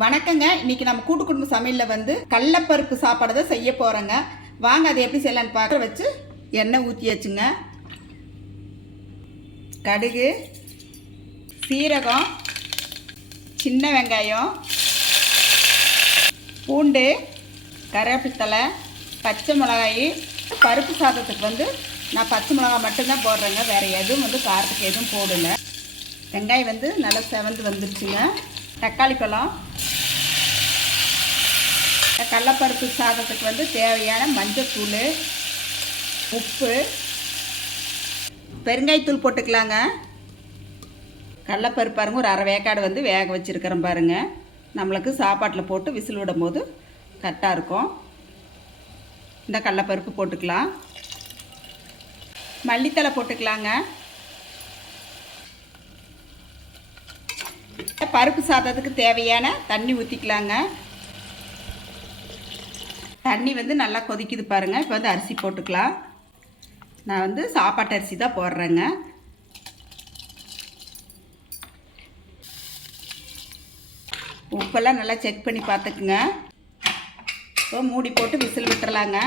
வணக்கங்க. இன்னைக்கு நம்ம கூட்டு குடும்ப சமையலில் வந்து கடலைப்பருப்பு சாப்பாடு தான் செய்ய போகிறோங்க. வாங்க அதை எப்படி செய்யலான்னு பார்க்க. வச்சு எண்ணெய் ஊற்றியாச்சுங்க. கடுகு, சீரகம், சின்ன வெங்காயம், பூண்டு, கருவேப்பிலை, பச்சை மிளகாய். பருப்பு சாதத்துக்கு வந்து நான் பச்சை மிளகாய் மட்டும்தான் போடுறேங்க. வேறு எதுவும் வந்து காரத்துக்கு எதுவும் போடலை. வெங்காயம் வந்து நல்லா செவந்து வந்துருச்சுங்க. தக்காளி பழம், கடலைப்பருப்பு சாதத்துக்கு வந்து தேவையான மஞ்சத்தூள், உப்பு, பெருங்காயத்தூள் போட்டுக்கலாங்க. கடலைப்பருப்பு பாருங்க, ஒரு அரை வேக்காடு வந்து வேக வச்சுருக்கிறேன் பாருங்கள். நம்மளுக்கு சாப்பாட்டில் போட்டு விசில் விடும்போது கரெக்டாக இருக்கும். இந்த கடலைப்பருப்பு போட்டுக்கலாம். மல்லித்தலை போட்டுக்கலாங்க. பருப்பு சாதத்துக்கு தேவையான தண்ணி ஊற்றிக்கலாங்க. தண்ணி வந்து நல்லா கொதிக்குது பாருங்கள். இப்போ வந்து அரிசி போட்டுக்கலாம். நான் வந்து சாப்பாட்டு அரிசி தான் போடுறேங்க. உப்பெல்லாம் நல்லா செக் பண்ணி பார்த்துக்குங்க. இப்போ மூடி போட்டு விசில் விட்டுறலாங்க.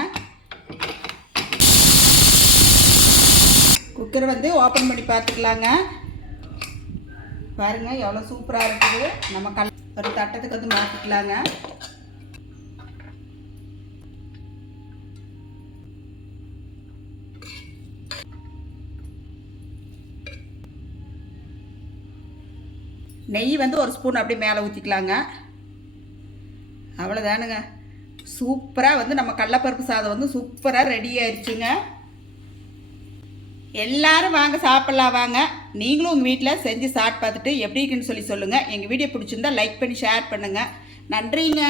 குக்கர் வந்து ஓப்பன் பண்ணி பார்த்துக்கலாங்க. பாருங்கள் எவ்வளோ சூப்பராக இருக்குது. நம்ம ஒரு தட்டத்துக்கு வந்து மாற்றிக்கலாங்க. நெய் வந்து ஒரு ஸ்பூன் அப்படியே மேலே ஊற்றிக்கலாங்க. அவ்வளோதானுங்க. சூப்பராக வந்து நம்ம கடலைப்பருப்பு சாதம் வந்து சூப்பராக ரெடி ஆயிடுச்சுங்க. எல்லாரும் வாங்க சாப்பிட்லாம் வாங்க. நீங்களும் உங்கள் வீட்டில் செஞ்சு சாப்பிட்டு பார்த்துட்டு எப்படி இருக்குன்னு சொல்லுங்கள். எங்கள் வீடியோ பிடிச்சிருந்தா லைக் பண்ணி ஷேர் பண்ணுங்கள். நன்றிங்க.